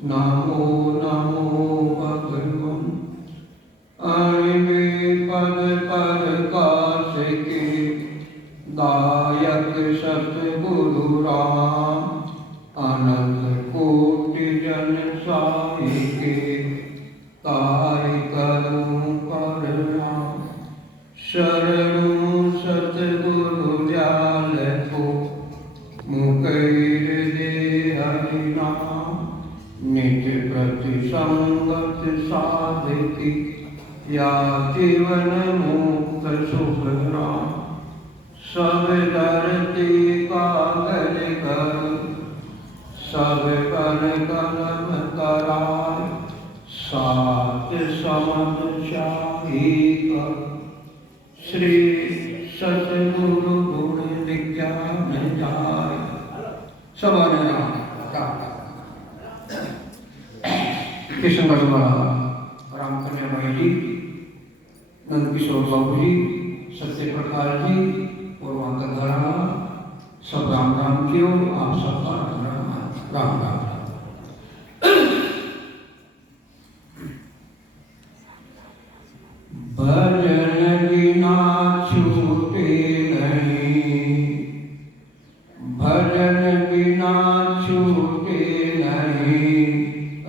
नमो नमो भगवन अणिमे पद प्रकाश के दायक सतगुरु राम अनंत कोटि जन साई के तारि करूं प्रणाम। शरणु सतगुरु दयाल को मुकैर दे हरि नाम। निज प्रति संगत साधकी या जीवन मुक्त सुख राम। सब धरती कागज कर सब बन कलम कराय। सात समद शाही कर श्री सतगुरु गुण विज्ञान जाय। सबने राम कृष्ण भगवान राम कन्या भाई जी, नंद किशोर बाबू जी, सत्य प्रकाश जी और वहाँ का घराना सब राम राम क्यों आप सबका राम राम। भजन बिना छूटे नहीं, भजन बिना छूटे नहीं।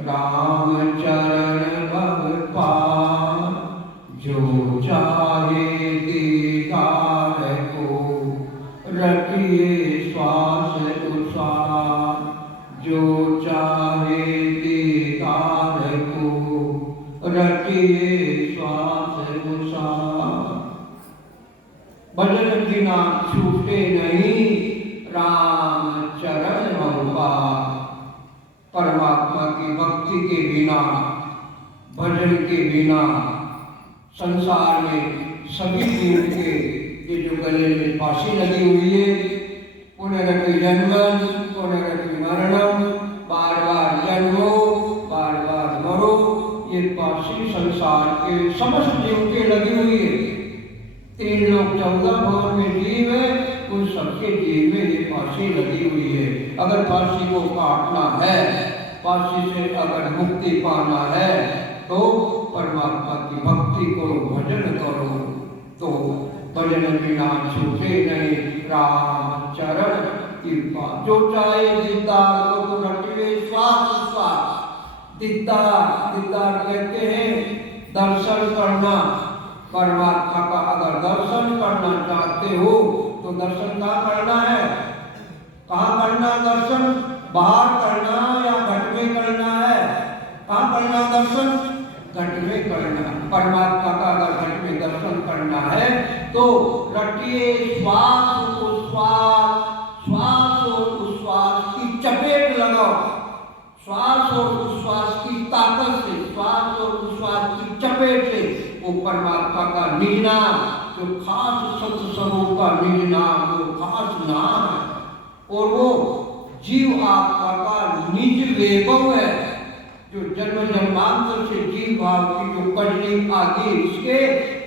राम चरण भव पार जो चाहे दीदार को रखिए श्वास उसार। जो चाहे दीदार को रखिए श्वास उसार। भजन बिना छूटे नहीं, राम चरण भव पार। परमात्मा की भक्ति के बिना, भजन के बिना संसार में सभी जीव के ये जो गले में फांसी लगी हुई है, पुनरपि जन्मन पुनरपि मरणम, बार बार जन्मो बार बार मरो, ये फांसी संसार के समस्त जीव के लगी हुई है। 3 लोग 14 भवन में जीव है, उन सबके जीव में ये फांसी लगी हुई है। अगर फांसी को काटना है, फांसी से अगर मुक्ति पाना है, तो परमात्मा की भक्ति करो, भजन करो। तो भजन बिना छूटे नहीं, राम चरण कृपा। जो चाहे दीदार को तो रटिए श्वास श्वास। दीदार दीदार कहते हैं दर्शन करना। परमात्मा का अगर दर्शन करना चाहते हो तो दर्शन कहाँ करना है? कहाँ करना दर्शन? बाहर करना या घट में करना है? कहाँ करना दर्शन? घट में करना। परमात्मा का अगर घट में दर्शन करना है तो रटिए श्वास उच्छ्वास, श्वास और उच्छ्वास की चपेट लगाओ। श्वास और उच्छ्वास की ताकत से, श्वास और उच्छ्वास की चपेट से वो परमात्मा का निज नाम, जो खास सत्य स्वरूप का निज नाम, वो खास नाम है। और वो जीव आत्मा का निज वैभव है, जो जन्म जन्मांतर से जीव भाव की जो कजली आगे इसके,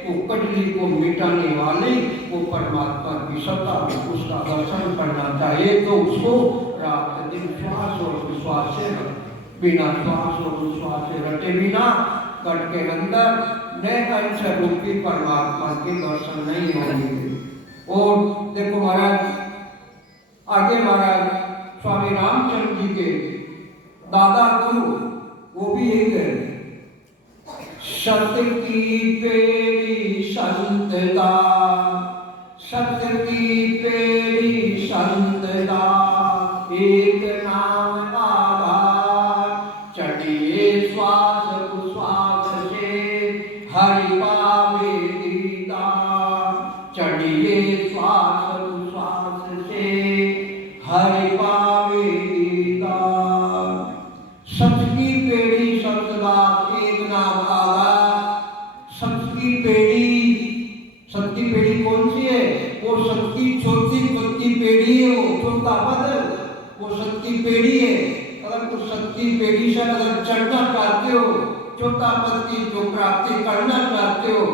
वो कजली को मिटाने वाले वो परमात्मा की सत्ता। उसका दर्शन करना चाहिए तो उसको रात दिन श्वास और विश्वास से, बिना श्वास और विश्वास से रटे बिना घट के अंदर नए अंश रूपी परमात्मा के दर्शन नहीं होंगे। और देखो महाराज, आगे महाराज स्वामी रामचंद्र जी के दादा गुरु वो भी यही है, सत्य की पेड़ी संतदा, सत्य की पेड़ी संतदा। एक नाम आधार चढ़िए श्वास उच्छ्वास से, हरि पावे दीदार। चढ़िए श्वास उच्छ्वास से, हरि पावे दीदार। सत्य की पेड़ी संतदा, एक नाम आधार। सत्य की पेड़ी, सत्य की पेड़ी कौन सी है? वो सत्य की छोटी पत्ती पेड़ी है, वो छोटा पद, वो सत्य की पेड़ी है। अगर तो सत्य की पेड़ी से अगर चढ़ना चाहते हो, छोटा पद की जो प्राप्ति करना चाहते हो,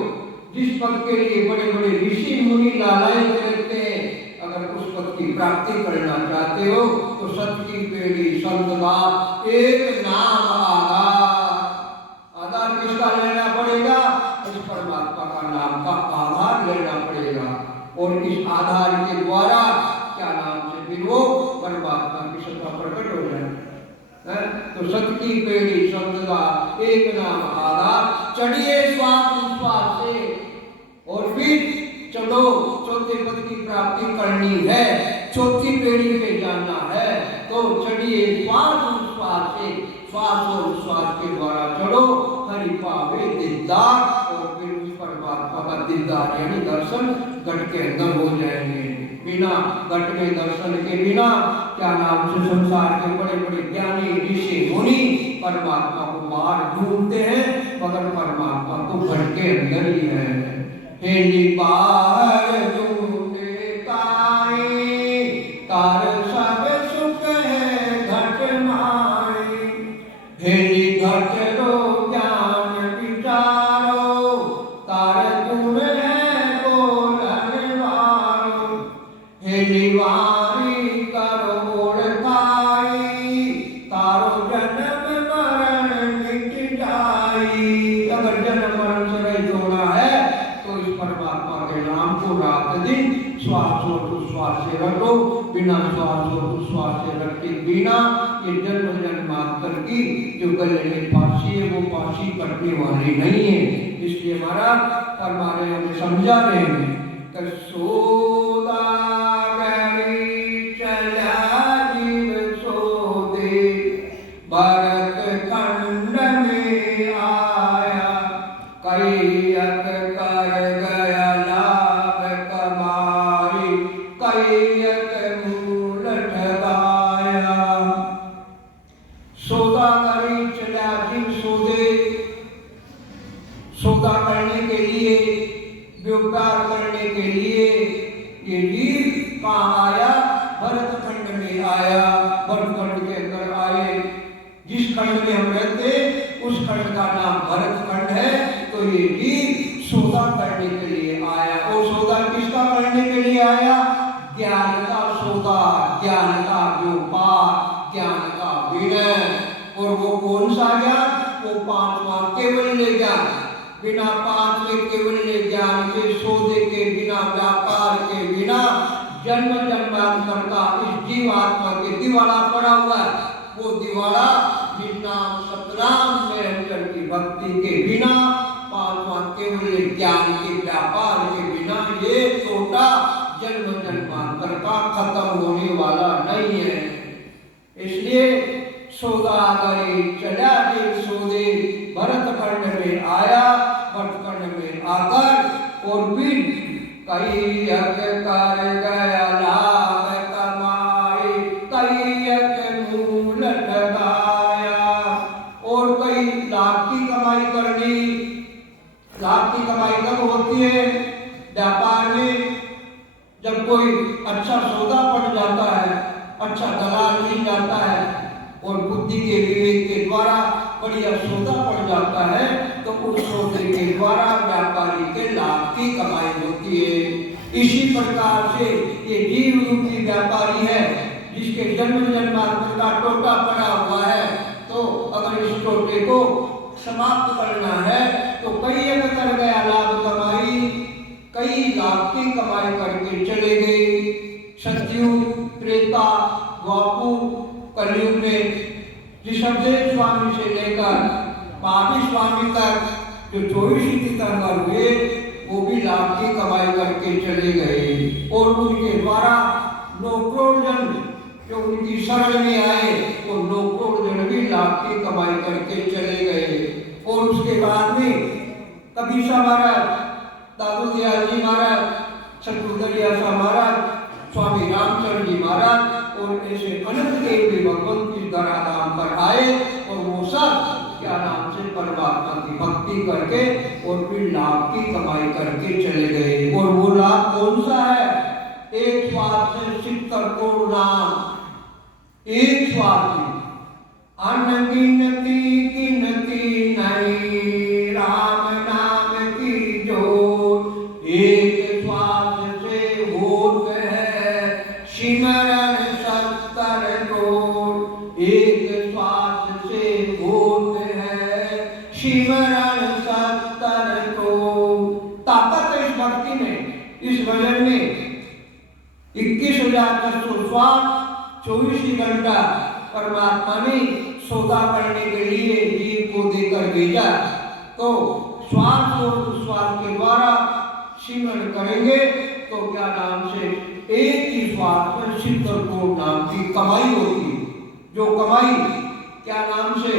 जिस पद के लिए बड़े बड़े ऋषि मुनि लालायित रहते हैं, अगर उस पद की प्राप्ति करना चाहते हो तो सत्य की पेड़ी संतदा, एक नाम इस आधार के द्वारा क्या नाम से फिर वो परमात्मा की सत्ता प्रकट हो जाए। तो सत की पेड़ी शब्द का एक नाम आधार, चढ़िए श्वास उच्छ्वास से और फिर चलो चौथे पद की प्राप्ति करनी है, चौथी पेड़ी पे जाना है, तो चढ़िए श्वास उच्छ्वास से, श्वास और उच्छ्वास के द्वारा चढ़ो, हरि पावे दीदार, और फिर उस परमात्मा का दीदार यानी दर्शन घट के अंदर हो जाएंगे। बिना घट में दर्शन के बिना क्या नाम से संसार के बड़े बड़े ज्ञानी ऋषि मुनि परमात्मा को बाहर ढूंढते हैं, मगर परमात्मा तो घट के अंदर ही है। हेली बाहर ढूंढे ताई, तार सब सुख है घट माई, हेली घट रो ज्ञान विचारो, तार गुण है बोलन वारो, हेली वारी करो ओढ़ाई, तारो जन्म मरण मिट जाई। अगर जन्म मरण से रहित होना है तो इस परमात्मा के नाम को रात दिन श्वास और उच्छ्वास से रखो, बिना श्वास और उच्छ्वास से रखे बिना ये जन्म जन्मांतर की जो गले में फांसी है वो फांसी कटने वाली नहीं है। इसलिए महाराज परमात्मा हमें समझा रहे हैं कि सोदागरी चला जीव सोदे, भरत खंड में आया, कैयक कर गया लाभ कमाई, कैयक मूल ठगाया। सौदागरी चला जीव सोदे, सौदा करने के लिए, व्यापार करने के लिए ये जीव कहाँ आया? भरत खंड में आया। भरत खंड के अंदर आए, जिस खंड में हम रहते उस खंड का नाम भरत खंड है। तो ये जीव सौदा करने के लिए आया। और सौदा किसका करने के लिए आया? ज्ञान का सौदा, ज्ञान का व्यापार, ज्ञान का विनय। और वो कौन सा ज्ञान? वो पांचवा केवल्य ज्ञान। बिना पांचवे केवल्य ज्ञान के, सौदे के बिना, व्यापार के बिना जन्म जन्मांतर का इस जीवात्मा के दिवाला पड़ा हुआ है। वो दिवाला निन्नाम सतनाम निरंजन की भक्ति के बिना, पांचवा केवल्य ज्ञान के, व्यापार के बिना ये टोटा जन्म जन्मांतर का खत्म होने वाला नहीं है। इसलिए सौदागरी चला जीव सोदे, भरत खंड में आया, भरत खंड में आकर और फिर कैयक कर गया लाभ कमाई, कैयक मूल ठगाया। और कई लाख की कमाई करनी। लाख की कमाई कब होती है? व्यापार में जब कोई अच्छा सौदा पड़ जाता है, अच्छा दलाल मिल जाता है और बुद्धि के विवेक के द्वारा बढ़िया सौदा पड़ जाता है, तो उस सौदे के द्वारा व्यापारी के लाभ की कमाई होती है। इसी प्रकार से ये जीव रूपी व्यापारी है, जिसके जन्म जन्मांतर का टोटा पड़ा हुआ है। तो अगर इस टोटे को समाप्त करना है तो कैयक कर गया लाभ कमाई, कई लाख की कमाई करके चले गए। सतयुग, त्रेता, द्वापर, कलयुग में ऋषभदेव स्वामी से लेकर पापी स्वामी तक जो 24 तीर्थंकर हुए वो भी लाख की कमाई करके चले गए। और उनके द्वारा 9 करोड़ जन जो उनकी शरण में आए, वो 9 करोड़ जन भी लाख की कमाई करके चले गए। और उसके बाद में कबीर महाराज, दादू दयाल जी महाराज, सतगुरुदयासा महाराज, स्वामी रामचंद्र जी महाराज और ऐसे अनंत देवी भगवंत की धराधाम पर आए। और वो सब क्या नाम से परमात्मा की भक्ति करके और फिर लाभ की कमाई करके चले गए। और वो लाभ कौन सा है? एक स्वाद से 70 करोड़ नाम, एक स्वाद में अनगिनती गिनती नहीं, राम नाम की जोत एक स्वाद से होत है, सिमरन 70 करोड़ एक स्वाद से होत है, सिमरन 70 करोड़। ताकत है इस भक्ति में, इस भजन में श्वास 24 घंटा परमात्मा ने सौदा करने के लिए जीव को देकर भेजा। तो श्वास और उच्छ्वास के द्वारा सिमरन करेंगे तो क्या नाम से एक ही श्वास में 70 करोड़ नाम की कमाई होती है। जो कमाई क्या नाम से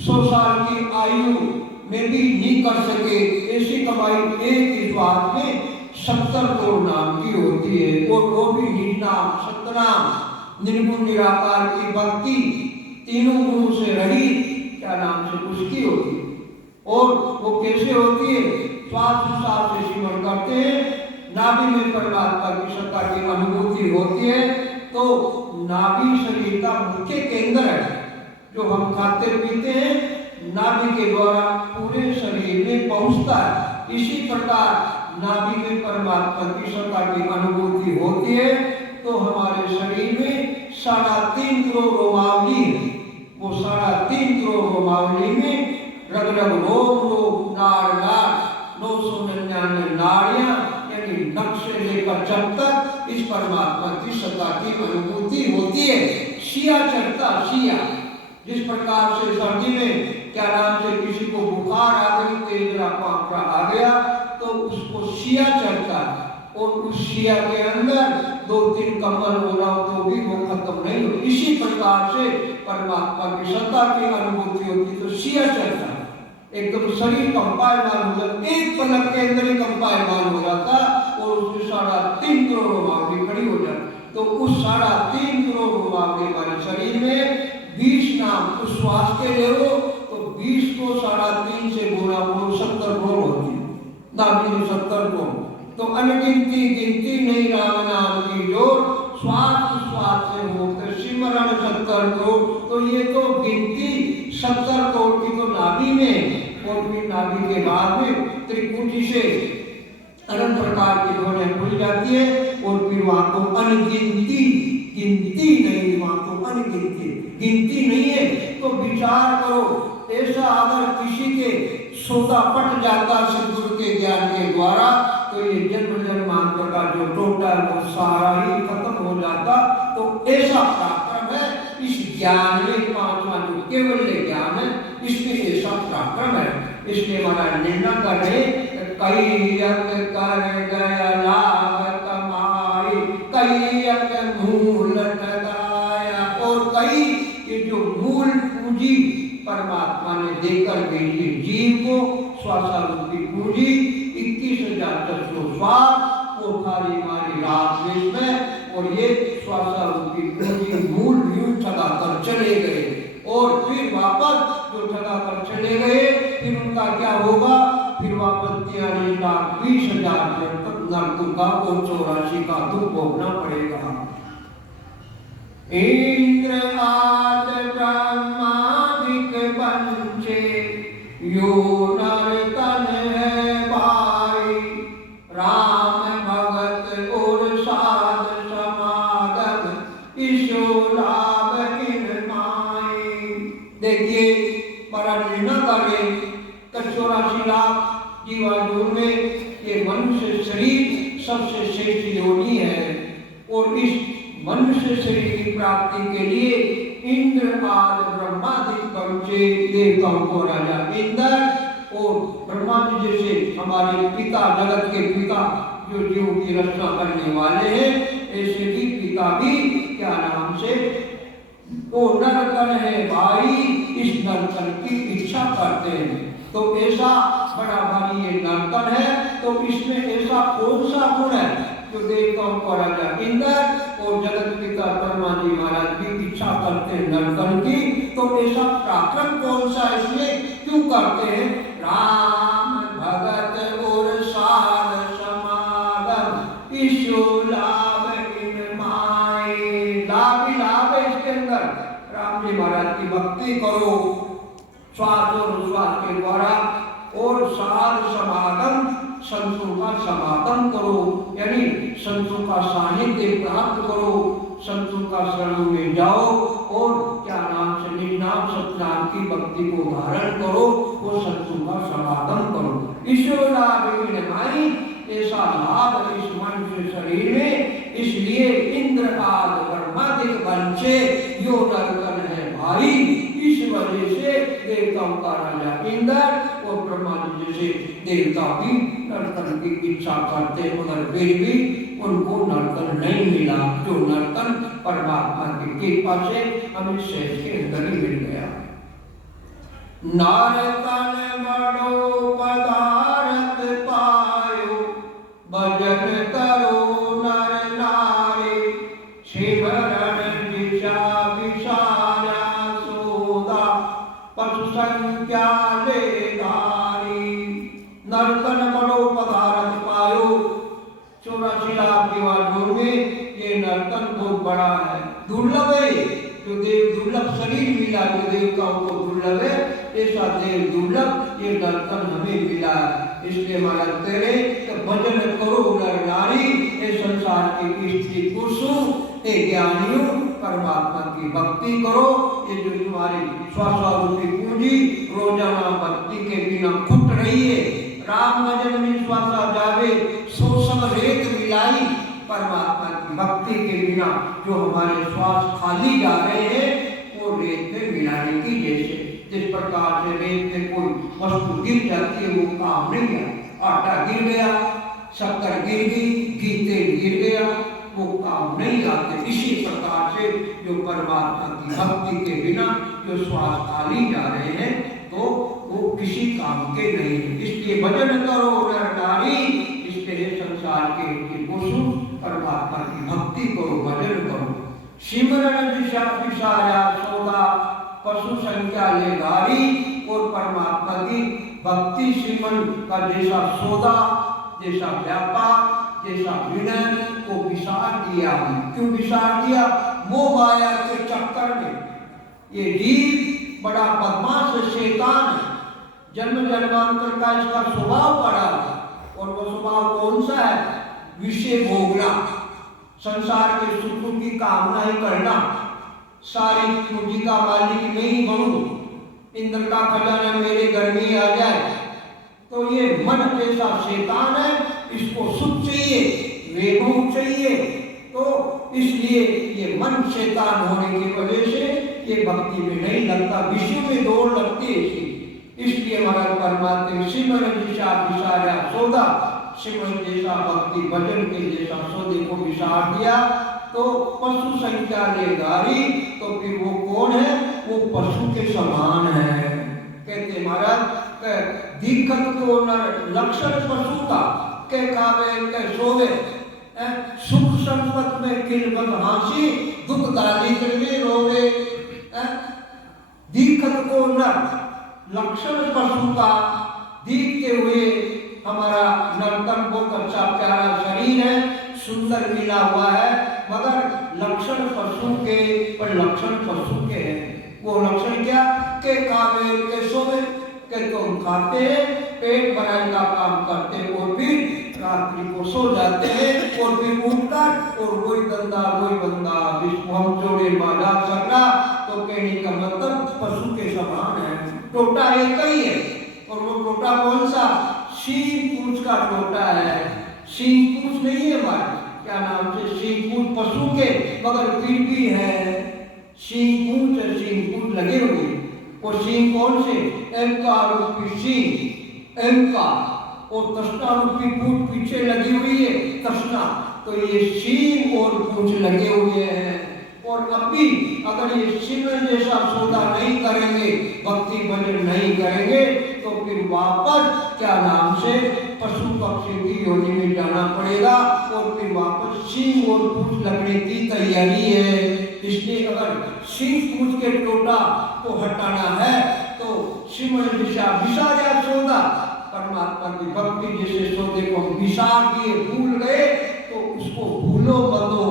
100 साल की आयु में भी नहीं कर सके, ऐसी कमाई एक ही श्वास में 70 करोड़ नाम की होती है। और वो भी निज नाम सतनाम निर्गुण निराकार की भक्ति तीनों गुणों से रही क्या नाम से उसकी होती है। और वो कैसे होती है? श्वास उच्छ्वास से सिमरन करते हैं, नाभि में परमात्मा की सत्ता की अनुभूति होती है। तो नाभि शरीर का मुख्य केंद्र है। जो हम खाते पीते हैं नाभि के द्वारा पूरे शरीर में पहुंचता है। इसी प्रकार नाभि में परमात्मा की सत्ता की अनुभूति होती है। तो हमारे शरीर में 3.5 करोड़ रोमावली है। वो 3.5 करोड़ रोमावली में रग रग रोम रोम नाड़ नाड़ 999 नाड़ियां यानी नक्श से लेकर जब तक इस परमात्मा की सत्ता की अनुभूति होती है। शिया चढ़ता शिया, जिस प्रकार से सर्दी में क्या नाम से किसी को बुखार आ गई, तेज पांवरा आ गया तो उसको शिया चढ़ता है। और उस शिया के अंदर 2-3 कम्बल हो रहा हो तो भी वो खत्म नहीं हो। इसी प्रकार से परमात्मा की सत्ता की अनुभूति होती तो शिया चढ़ता है। एकदम शरीर कंपायमान हो जाता, एक पलक के अंदर ही कंपायमान हो जाता और उसमें 3.5 करोड़ रोमावली खड़ी हो जाती। तो उस 3.5 करोड़ रोमावली वाले शरीर में 20 नाम उस श्वास के ले लो तो 20 को 3.5 से गुणा करो 70 करोड़ होती है। नाभि में 70 करोड़। तो अनगिनती गिनती नहीं राम नाम की जोर, श्वास उच्छ्वास से होकर सिमरन 70 करोड़। तो ये तो गिनती 70 करोड़ की तो नाभि में, और फिर नाभि के बाद में त्रिकुटी से अनंत प्रकार की ध्वनियां खुल जाती है। और फिर वहां तो अनगिनती गिनती नहीं, वहां तो अनगिनती गिनती नहीं है। तो विचार करो, ऐसा अगर किसी के सौदा पट जाता सदगुरु के ज्ञान के द्वारा तो ये जन्म जन्मांतर का जो टोटा है वो सारा ही खत्म हो जाता। तो ऐसा पराक्रम है इस ज्ञान में, 5वां जो केवल ज्ञान है इसमें ऐसा पराक्रम है। इसलिए हमारा निर्णय करे कई यक कर गया लाभ कमाई, कई यक मूल लगाया। और कई ये जो मूल पूंजी परमात्मा ने देकर भेजी जीव को, श्वासारूपी पूंजी 21,400 श्वास वो थारी मारी रात में। और ये श्वासारूपी पूंजी मूल यूं चलाकर चले गए। और फिर वापस जो चलाकर चले गए फिर उनका क्या होगा? फिर वापस 43,20,000 तक नरकों का और 84 का दुख भोगना पड़ेगा। इंद्र आदि ब्रह्मादिक पंचे यो नर तन भाई, राम भगत और साध समागम ईशो लाभ इन माई। देखिए बड़ा निर्णय करे 84 लाख जीवाणु में ये मनुष्य शरीर सबसे श्रेष्ठ योनि है। और इस मनुष्य शरीर की प्राप्ति के लिए इंद्र आदि ब्रह्मादि पंचे देवताओं को राजा इंद्र और ब्रह्मा जी जैसे हमारे पिता जगत के पिता जो जीव की रचना करने वाले हैं, ऐसे भी पिता भी क्या नाम से वो नरकन है भाई, इस नरकन की इच्छा करते हैं। तो ऐसा बड़ा भारी ये नरकन है। तो इसमें ऐसा कौन सा गुण है जो देवताओं को राजा इंद्र और जगत पिता ब्रह्मा जी महाराज की इच्छा करते हैं नरकन की? तो ऐसा पराक्रम कौन सा इसमें क्यों करते हैं? राम भगत और साध समागम ईशो लाभ इन माई। लाभ ही लाभ है इसके अंदर। राम जी महाराज की भक्ति करो श्वास और उच्छ्वास के द्वारा, और साध समागम संतों का समागम करो, यानी संतों का सानिध्य प्राप्त करो, संतों का शरण में जाओ और क्या नाम से निज नाम सतनाम की भक्ति को धारण करो, वो संतों का समागम करो। ईश्वर लाभ इन माई, ऐसा लाभ इस मनुष्य शरीर में इसलिए इंद्र आदि ब्रह्मादिक वंशे यो नरकन है भाई। इस वजह से देवताओं का राजा इंद्र और ब्रह्मा जी जैसे देवता भी नर्तन की इच्छा करते, मगर फिर भी उनको नर्तन नहीं मिला। जो नर्तन परमात्मा की कृपा से हमें शेष के अंदर ही मिल गया। नर्तन बड़ो पदार्थ पायो, भजन करो नर नारी, सिमरन दिशा विसारा सोदा, पशु संख्या ले धारी। नर्तन बड़ो पदार्थ पायो, 84 लाख दिवालों में ये नर्तन बहुत बड़ा है, दुर्लभ है। जो देव दुर्लभ शरीर मिला, जो देवताओं को दुर्लभ है, ऐसा देव दुर्लभ ये नर्तन हमें मिला। इसलिए महाराज तेरे तो भजन करो नर नारी, ये संसार के स्त्री पुरुषों, ये ज्ञानियों, परमात्मा की भक्ति करो। ये जो तुम्हारी स्वास्वारूपी पूंजी रोजाना भक्ति के बिना फुट रही है, राम भजन में श्वासा जावे सो सब रेत मिलाई। परमात्मा की भक्ति के बिना जो हमारे श्वास खाली जा रहे हैं, वो रेत में मिलाने की जैसे जिस प्रकार से रेत में कोई वस्तु गिर जाती है वो काम नहीं है। आटा गिर गया, शक्कर गिर गई, घी तेल गिर गया, वो काम नहीं आते। इसी प्रकार से जो परमात्मा की भक्ति के बिना जो श्वास खाली जा रहे हैं, तो वो किसी काम के नहीं है। इसलिए भजन करो नर नारी, इसलिए संसार के पशु परमात्मा की भक्ति करो, भजन करो। सिमरन दिशा विसारा सौदा, पशु संख्या ले धारी। और परमात्मा की भक्ति सिमरन का जैसा सौदा, जैसा व्यापार, जैसा विनय को विसार दिया। क्यों विसार दिया? मोह माया के चक्कर में ये जीव बड़ा बदमाश शैतान है, जन्म जन्मांतर का इसका स्वभाव पड़ा है। और वो स्वभाव कौन सा है? विषय भोगना, संसार के सुख की कामना ही करना, सारी पूंजी का मालिक मैं ही बनूं, इंद्र का खजाना मेरे घर में आ जाए। तो ये मन जैसा शैतान है, इसको सुख चाहिए, वैभव चाहिए। तो इसलिए ये मन शैतान होने की वजह से ये भक्ति में नहीं लगता, विषय में दौड़ लगती है इसकी। इसलिए हमारा परमात्मा सिमरन दिशा विसारा सौदा, सिमरन जैसा भक्ति भजन के जैसा सौदे को विसार दिया। तो पशु संख्या ले गारी, तो फिर वो कौन है? वो पशु के समान है। कहते महाराज दिक्कत को न लक्षण पशु का, के खावे के सोवे, सुख संपत में किलबत हासी, दुख दारिद्र में रोवे। दिक्कत को न लक्षण पशु का, दिखते हुए हमारा नर्तन बहुत अच्छा प्यारा शरीर है, सुंदर मिला हुआ है, मगर लक्षण पशु के, पर लक्षण पशु के हैं। वो लक्षण क्या? के खावे के सोवे, के तुम खाते हैं, पेट भरने का काम करते हैं और फिर रात्रि को सो जाते हैं और फिर उठकर और वही धंधा वही बंदा, जिसको हम जोड़े बाजा सकरा। तो कहने का मतलब पशु के समान है, टोटा एक ही है। और वो टोटा कौन सा? सींग पूंछ का टोटा है, सींग पूंछ नहीं है हमारे, क्या नाम से सींग पूंछ पशु के, मगर फिर भी है सींग पूंछ लगे हुए। और सींग कौन से? एम का रूपी सींग, एम का, और तस्ना रूपी पूंछ पीछे लगी हुई है, तस्ना। तो ये सींग और पूंछ लगे हुए हैं। और अभी अगर ये सिमरन जैसा सौदा नहीं करेंगे, भक्ति भजन नहीं करेंगे, तो फिर वापस क्या नाम से पशु पक्षी की योनि में जाना पड़ेगा और फिर वापस सींग और पूंछ लगने की तैयारी है। इसलिए अगर सींग पूंछ के टोटा को हटाना है तो सिमरन दिशा विसारा सौदा, परमात्मा की भक्ति जैसे सौदे को विसार दिए, भूल गए, तो उसको भूलो मतो,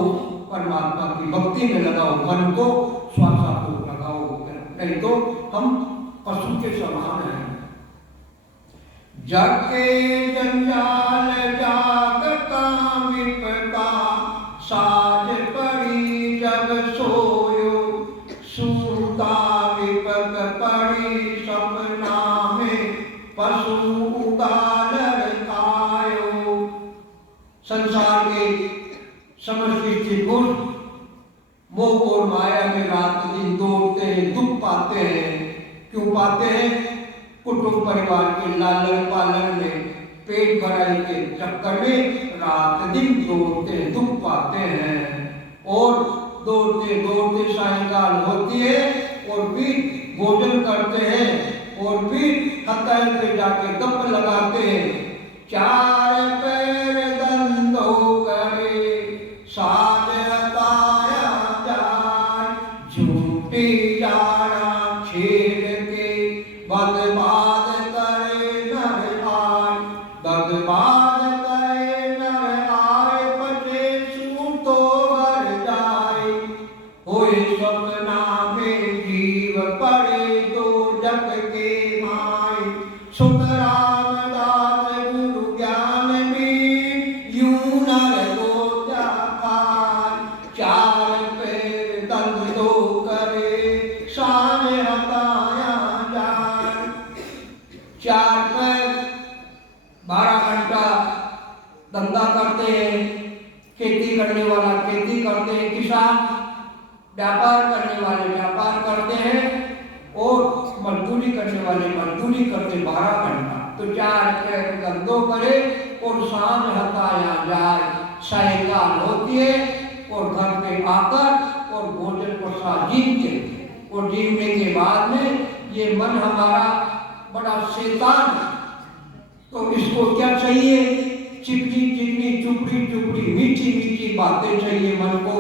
परमात्मा की भक्ति में लगाओ, मन को श्वासा को लगाओ, नहीं तो हम पशु के समान हैं। जग के जंजाल जागता विपता, साज पड़ी जग सोयो, सूता विपत पड़ी सपना में, पशु उगालर खायो। संसार के समष्टि स्थित पुरुष मोह और माया में रात दिन दौड़ते हैं, दुख पाते हैं। क्यों पाते हैं? कुटुंब परिवार के लालन पालन में, पेट भराई के चक्कर में रात दिन दौड़ते हैं, दुख पाते हैं। और दौड़ते दौड़ते सायंकाल होती है और फिर भोजन करते हैं और फिर हथेली पे जाके गप लगाते हैं। चार पैर दंडो करे साज हताया जाए, झूठी जाना छेड़ के बदबाद करे नर आय, बदबाद करे नर आय, बचे सूतो वर जाए। होए सपना में जीव पड़े दो जग के माय, सुख रामदास गुरु ज्ञान में यूं नर गोता पाय। चार पैर दंडो करे साज हताया जाए। चार पैर 12 घंटा धंधा करते हैं, खेती करने वाला खेती करते हैं, किसान व्यापार करने वाले व्यापार करते हैं और मजदूरी करने वाले मजदूरी करते 12 घंटा। तो चार पैर धंधो करे और सांझ हताया जाए, सायंकाल होती है और घर पे आकर और भोजन प्रसाद जीवते। और जीवने के बाद में ये मन हमारा बड़ा शैतान है, तो इसको क्या चाहिए? चिकनी चिकनी चुपड़ी चुपड़ी मीठी मीठी बातें चाहिए मन को।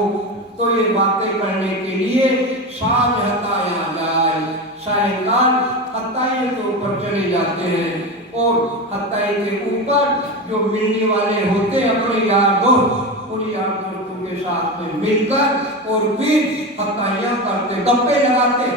तो ये बातें करने के लिए साँझ हताया जाए, सायंकाल हताई के ऊपर चले जाते हैं और हताई के ऊपर जो मिलने वाले होते हैं अपने यार दोस्त, उन यार दोस्तों के साथ में मिलकर और फिर हताइयाँ करते, गप्पे लगाते,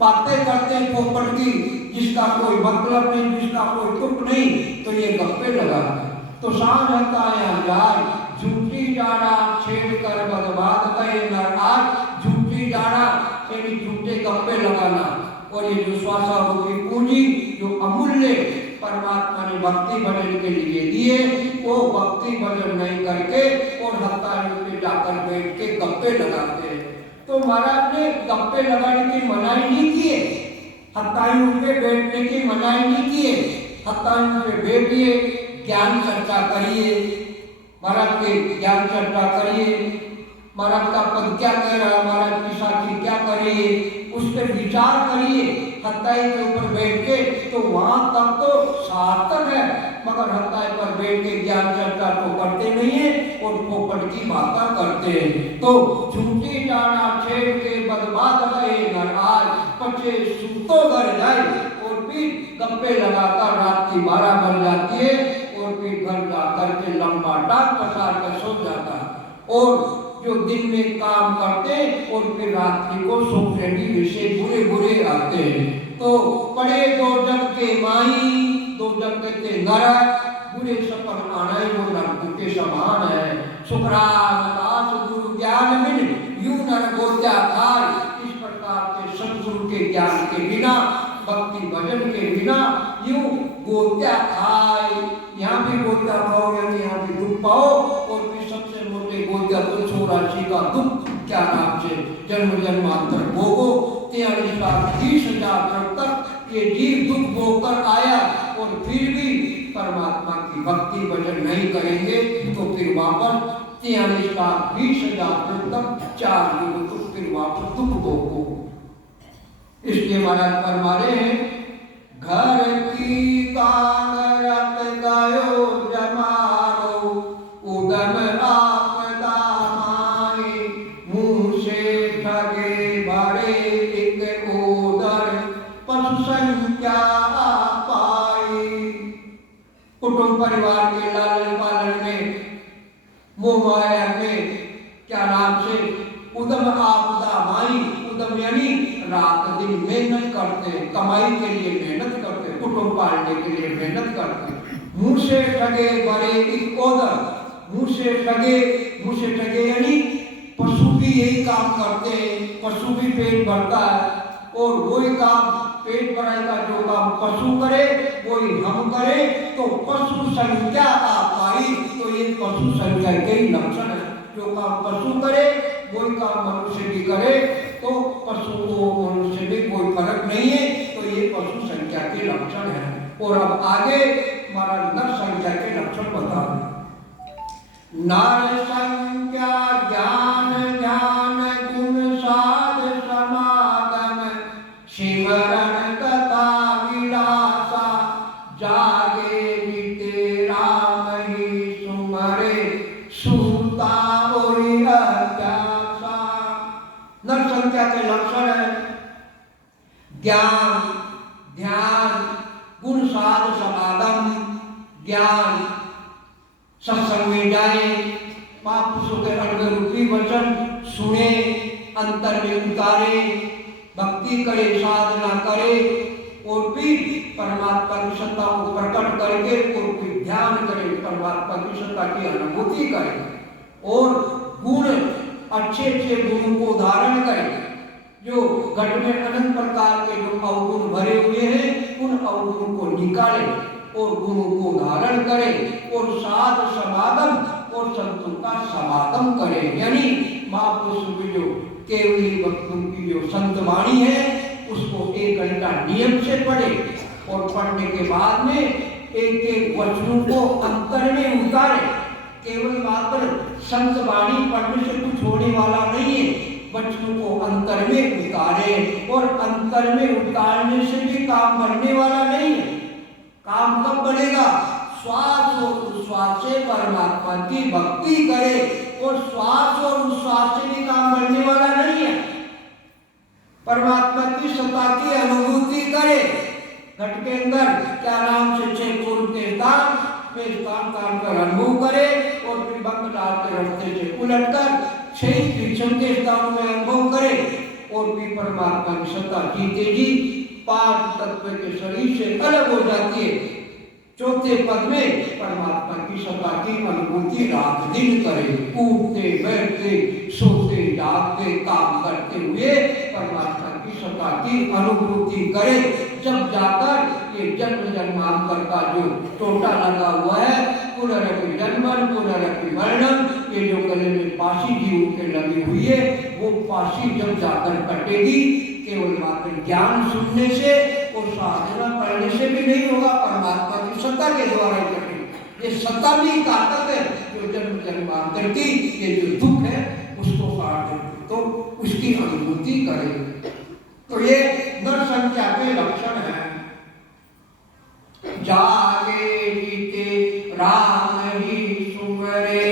बातें करते पोपट की, जिसका कोई मतलब नहीं, जिसका कोई तुक नहीं, तो ये गप्पे लगाते। तो सांझ हताया जाए, झूठी जाड़ा छेड़ कर बर्बाद कहे नर आज। झूठी जाड़ा यानी झूठे गप्पे लगाना। और ये जो स्वास्थ्य पूंजी जो अमूल्य परमात्मा ने भक्ति भजन के लिए दिए, वो भक्ति भजन नहीं करके और हताइयों पे जाकर बैठ के गप्पे लगाते हैं। तो महाराज ने गप्पे लगाने की मनाही नहीं किए, हताइयों पे बैठने की मनाही नहीं किए। हताइयों पे बैठिए, ज्ञान चर्चा करिए, महाराज के ज्ञान चर्चा करिए, महाराज का पद क्या कह रहा है, महाराज की साथी क्या करिए, उस पर विचार करिए हताई के ऊपर बैठ के। तो वहां तक तो सार्थक है, मगर हताई पर बैठ के ज्ञान चर्चा तो करते नहीं है और पोपट की बातें करते हैं। तो झूठी जाना छेड़ के बर्बाद गए नर आज, पचे सूतो घर जाए। और फिर गप्पे लगाकर रात की 12 बज जाती है और फिर घर जाकर के लंबा टांग पसार कर सो जाता है। और जो दिन में काम करते और फिर रात्रि को सोने की विषय बुरे बुरे आते हैं। तो पड़े दो जग के माई, दो जग के नरक, बुरे सपन आना ही वो नरक के समान है। सुखराम दास गुरु ज्ञान मिल यूं नर गोत्या खाय। इस प्रकार के सद्गुरु के ज्ञान के बिना, भक्ति भजन के बिना यूं गोत्या खाय। यहाँ भी गोत्या पाओ यानी यहाँ भी दुख पाओ, और फिर सबसे मोटे गोत्या तो 84 का दुख क्या नाम से जन्म जन्मांतर भोगो। 43,30,000 तक ये जीव दुख भोगकर आया और फिर भी परमात्मा की भक्ति भजन नहीं करेंगे तो फिर वापस 43,20,000 तक 4 युग तो फिर वापस दुख भोगो। इसलिए महाराज फरमा रहे हैं, घर की कांगरत गयो जमारो, उदम आपदा माए, मुँह से ठगे भरे एक ओदर, पशु संख्या पाई। कुटुंब परिवार के लालन पालन में, मोह माया में क्या नाम से उदम आपदा माई। उदम यानी रात दिन मेहनत करते, कमाई के लिए मेहनत करते, कुटुंब पालने के लिए मेहनत करते। मुँह से ठगे बड़े एक ओदर, मुँह से ठगे यानी पशु भी यही काम करते हैं, पशु भी पेट भरता है और वही काम पेट भराई का जो काम पशु करे वही हम करे तो पशु संख्या आ पाई। तो ये पशु संख्या के ही लक्षण है। जो काम पशु करे वही काम मनुष्य भी करे तो पशु को मनुष्य में कोई फर्क नहीं है। तो ये पशु संख्या के लक्षण है। और अब आगे हमारा नर संख्या के लक्षण बताओ। नर संख्या ज्ञान ज्ञान गुण साध समागम सिमरन कथा विलासा जागे जीते राम ही सुमरे सूता होई अभ्यासा। नर संख्या के लक्षण है ज्ञान ध्यान गुण साध समागम। ज्ञान सत्संग में जाए महापुरुषों के अनग रूपी वचन सुने अंतर में उतारे भक्ति करे साधना करे और फिर परमात्मा की सत्ता को प्रकट करके और फिर ध्यान करे परमात्मा की सत्ता की अनुभूति करे और गुण अच्छे अच्छे गुणों को धारण करे। जो घट में अनंत प्रकार के जो अवगुण भरे हुए हैं उन अवगुणों को निकाले और गुणों को धारण करे और साध समागम और संतों का समागम करे। यानी महापुरुषों की जो केवली भक्तों की जो संत वाणी है उसको 1 घंटा नियम से पढ़े और पढ़ने के बाद में एक एक वचनों को अंतर में उतारे। केवल मात्र संत वाणी पढ़ने से कुछ होने वाला नहीं है। वचनों को अंतर में उतारे और अंतर में उतारने से भी काम बनने वाला नहीं है। काम कब बढ़ेगा? श्वास और उच्छ्वास से परमात्मा की भक्ति करे और श्वास और उच्छ्वास से भी काम बढ़ने वाला नहीं है। परमात्मा की सत्ता की अनुभूति करे। घट के अंदर क्या नाम से 6 पूर्व के स्थान में स्थान काम कर अनुभव करे और फिर भक्त डाल के रास्ते से उलट कर 6 पीछम के स्थानों में अनुभव करे और फिर परमात्मा की सत्ता जीते जी 5 तत्व के शरीर से अलग हो जाती है। चौथे पद में परमात्मा की सत्ता की अनुभूति रात दिन करे। उठते बैठते सोते जागते काम करते हुए परमात्मा की सत्ता की अनुभूति करे। जब जाकर ये जन्म जन्मांतर का जो टोटा लगा हुआ है पुनरपि जन्मन पुनरपि मरणम, ये जो गले में फांसी जीव के लगी हुई है वो फांसी जब जाकर कटेगी केवल मात्र ज्ञान सुनने से और साधना करने से भी नहीं होगा। परमात्मा की सत्ता के द्वारा ही कटेगी। ये सत्ता भी ताकत है जो जन्म जन्मांतर की ये जो दुख है उसको काट दे तो उसकी अनुभूति करे। तो ये नर संख्या के लक्षण है। जागे जीते राम ही सुमरे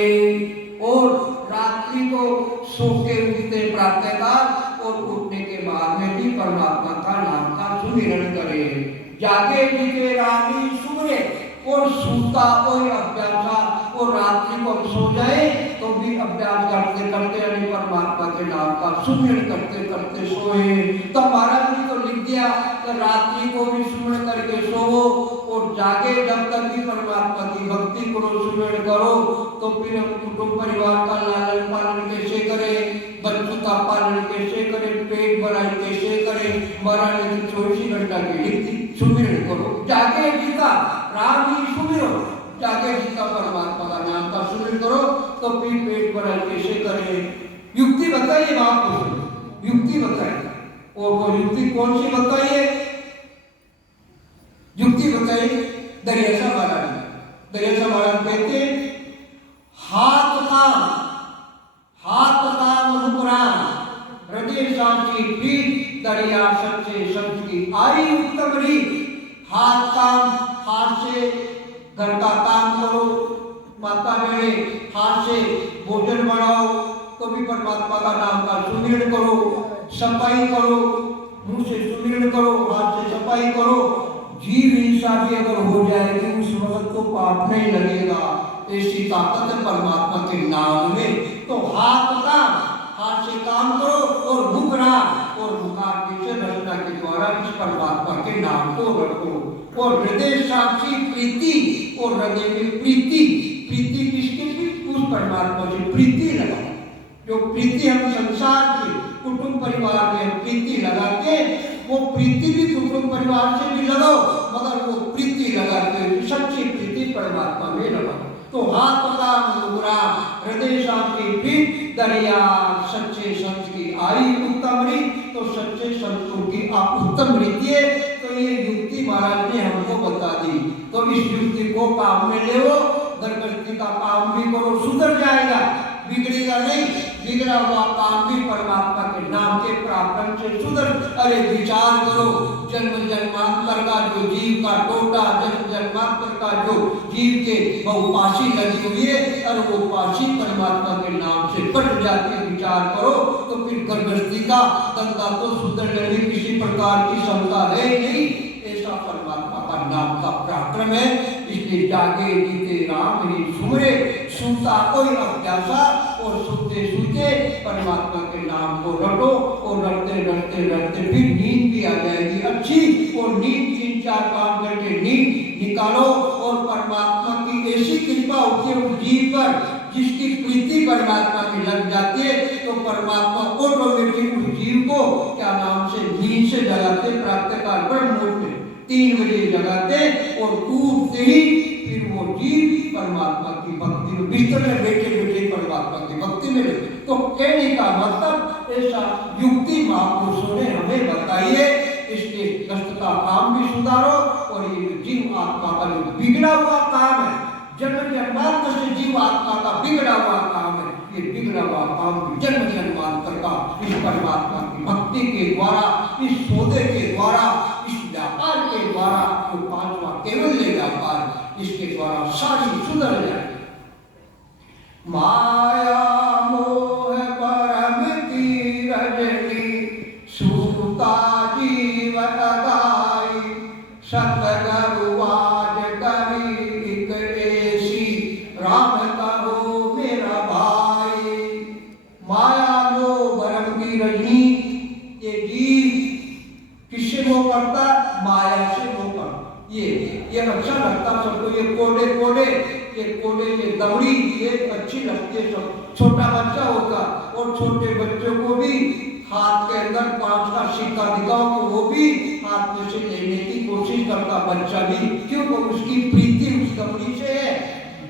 और रात्रि को सो के उठते प्रातःकाल और उठने के बाद में भी परमात्मा का नाम का सुमिरन करे। जागे जीते राम ही सुमरे और सूता और अभ्यासा और रात्रि को सो जाए तो भी अभ्यास करते करते यानी परमात्मा के नाम का सुमिरन करते करते सोए। तो महाराज ने तो लिख दिया कि रात्रि को भी सुमिरन करके सोओ और जागे जब तक भी परमात्मा की भक्ति करो सुमिरन करो। तो फिर कुटुंब परिवार का लालन पालन कैसे करें, बच्चों का पालन कैसे करें, पेट भराई कैसे करें, महाराज ने 24 घंटा की लिख दी सुमिरन करो। जागे जीता राम ही सुमिरो, जागे जीता परमात्मा का नाम का सुमिरन करो। तो फिर पेट भराई कैसे करें युक्ति बताइए महापुरुष, युक्ति बताइए। और वो युक्ति कौन सी बताइए? युक्ति बताइए दरियासा महाराज। दरियासा महाराज कहते हैं हाथ काम अनुपुराण हृदय शांति पीठ दरिया सच्चे संत की आई उत्तम रीत। हाथ काम, हाथ से घर का काम करो, माता बहने हाथ से भोजन बनाओ तो भी परमात्मा का नाम का सुमिरन करो। सफाई करो, मुंह से सुमिरन करो, हाथ से सफाई करो। जीव हिंसा भी अगर हो जाएगी उस वक्त तो पाप नहीं लगेगा। ऐसी ताकत है परमात्मा के नाम में। तो हाथ से काम करो और मुख और मुखाग्नि से रचना के द्वारा इस परमात्मा के नाम को रखो। और हृदय साक्षी प्रीति और हृदय में प्रीति किसकी? उस परमात्मा से प्रीति लगाओ। जो प्रीति हम संसार की कुटुंब परिवार में प्रीति लगाते, वो प्रीति भी कुटुंब परिवार से भी लगाओ, मगर वो प्रीति लगाते सच्ची प्रीति परमात्मा में लगाओ। तो हाथ पका मुगरा हृदय शांति प्रीत दरिया, सच्चे संत की आई उत्तम रीत। तो सच्चे संतों की आप उत्तम रीति है, तो ये युक्ति महाराज ने हमको बता दी। तो इस युक्ति को काम में ले लो, गृहस्थी का काम भी करो, सुधर जाएगा, बिगड़ेगा नहीं। बिगड़ा हुआ काम भी परमात्मा के नाम के प्रापण से सुधर। अरे विचार करो, जन्म जन्मांतर का जो जीव का टोटा, जन्म जन्मांतर का जो जीव के बहुपाशी लगी हुई है, और वो पाशी परमात्मा के नाम से कट जाती है। विचार करो तो फिर गृहस्थी का धंधा तो सुधरने में किसी प्रकार की क्षमता है नहीं। ऐसा परमात्मा का नाम का पराक्रम है। इसलिए जागे जीते राम ही सुमरे, सुनता कोई अभ्यासा, और सुनते सुनते परमात्मा के नाम को रटो, और रटते रटते रटते फिर नींद भी आ जाएगी अच्छी। और नींद 3-4-5 घंटे नींद निकालो, और परमात्मा की ऐसी कृपा होती है उस जीव पर जिसकी प्रीति परमात्मा में लग जाती है, तो परमात्मा ऑटोमेटिक उस जीव को क्या नाम से नींद से जगाते, प्रातःकाल ब्रह्म मुहूर्त में 3 बजे जगाते, और टूटते ही फिर वो जीव परमात्मा की भक्ति में बिस्तर में बैठे बैठे परमात्मा की भक्ति में लगे। तो कहने का मतलब ऐसा युक्ति महापुरुषों ने हमें बताई है। इसलिए कष्ट का काम भी सुधारो, और ये जीव आत्मा का जो बिगड़ा हुआ काम है, जन्म जन्मांतर से जीव आत्मा का बिगड़ा हुआ काम है, ये बिगड़ा हुआ काम जन्म जन्मांतर का इस परमात्मा की भक्ति के द्वारा, इस सौदे के द्वारा, इस व्यापार के द्वारा, जो 5वां केवल व्यापार, इसके द्वारा सारी सुधर जाए। माया मोह परम की रजनी, सूता जीवन गाई, सतगरुवाज करी एक ऐसी, राम कहो मेरा भाई। माया मोह परम की रजनी, ये जीव किससे मोह करता? माया से मोह करता। ये अच्छा लगता सबको, ये कोडे कोडे, ये कोडे, ये दौड़ी, ये अच्छी लगती है सब। छोटा बच्चा होता, और छोटे बच्चों को भी हाथ के अंदर 5 का सिक्का दिखाओ तो वो भी हाथ में से लेने की कोशिश करता बच्चा भी, क्योंकि उसकी प्रीति उस दौड़ी से है।